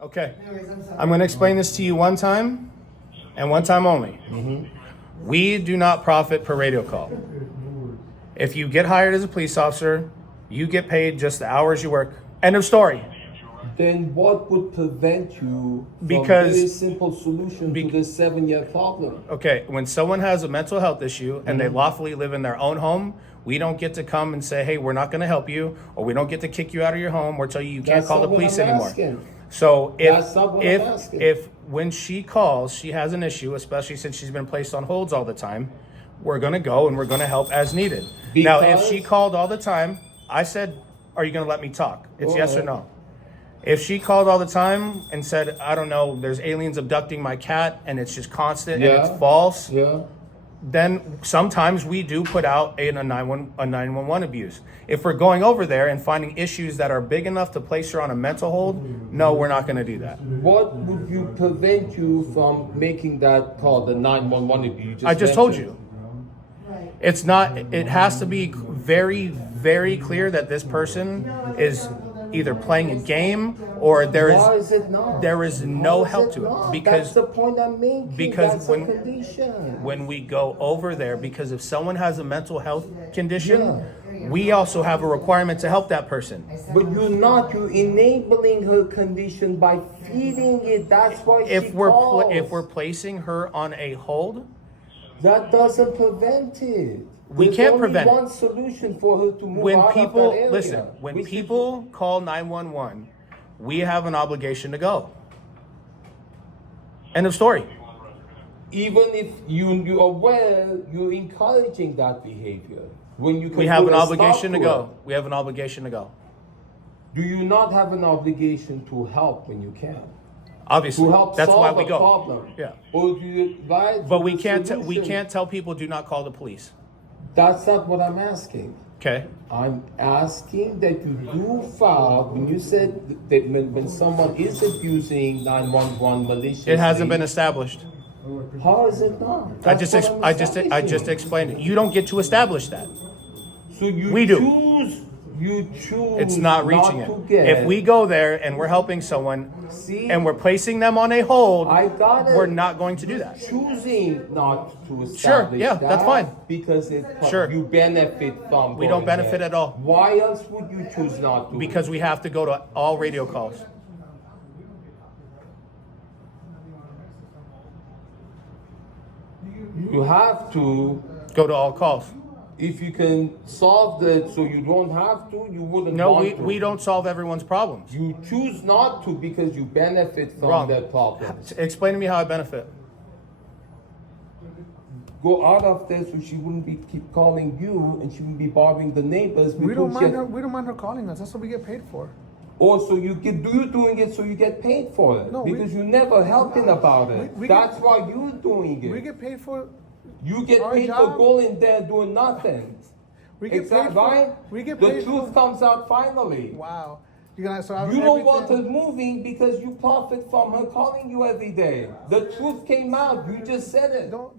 Okay. Anyways, I'm sorry. I'm going to explain this to you one time and one time only. We do not profit per radio call. If you get hired as a police officer, you get paid just the hours you work. End of story. Then what would prevent you from Because- a very simple solution to this 7-year problem? Okay, when someone has a mental health issue and they lawfully live in their own home, we don't get to come and say, hey, we're not going to help you, or we don't get to kick you out of your home or tell you can't That's call the not what police I'm anymore. asking. So That's not what I'm asking. if when she calls, she has an issue, especially since she's been placed on holds all the time, we're going to go and we're going to help as needed. Now, if she called all the time, I said, are you going to let me talk? It's yes or no. If she called all the time and said, I don't know, there's aliens abducting my cat and it's just constant and it's false, then sometimes we do put out a 911 abuse. If we're going over there and finding issues that are big enough to place her on a mental hold, no, we're not going to do that. What would you prevent you from making that call, the 911 abuse? I just told you. Right. It's not, it has to be very, very clear that this person is either playing a game or Why is it not? there is no Why is help it to it. not? Because that's the point I'm making. because that's when- a condition. when we go over there, because if someone has a mental health condition, we also have a requirement to help that person. But you're enabling her condition by feeding it. That's why If she we're calls. if we're placing her on a hold, That doesn't prevent it. We There's can't only prevent it. one solution for her to move when out people of that area. listen, when which is- people call 911, we have an obligation to go. End of story. even if you are aware, you're encouraging that behavior. When you can We have put an a stop obligation to it. go. We have an obligation to go. Do you not have an obligation to help when you can? Obviously, To help that's solve why we a go. problem. Yeah. Or do you advise? But we the can't we solution? can't tell people do not call the police. That's not what I'm asking. Okay. I'm asking that you do file, when you said that when someone is abusing 911 maliciously. It hasn't been established. How is it not? I That's just what I'm I just establishing. explained it. You don't get to establish that. So you We do. choose It's not reaching to it. get. If we go there and we're helping someone See? and we're placing them on a hold, I got it. we're not going to do that. Choosing not to establish yeah, that that's fine. because Sure. you benefit from We don't going benefit there. at all. Why else would you choose not to? Because we have to go to all radio calls. you have to. Go to all calls. If you can solve that so you don't have to, you wouldn't No, want to. we don't solve everyone's problems. You choose not to because you benefit from Wrong. their problems. Explain to me how I benefit. Go out of there so she wouldn't be keep calling you and she wouldn't be bothering the neighbors. We don't because mind she- her. We don't mind her calling us. That's what we get paid for. Also, you doing it so you get paid for it No, because you're never helping about it. we That's get- why you're doing it. We get paid for. You get our paid for job. going there doing nothing. We get Exactly, paid for. right? We get The paid truth for. comes out finally. Wow. You're gonna. So I, You don't want her everything- moving because you profit from her calling you every day. The truth came out. You just said it. Don't.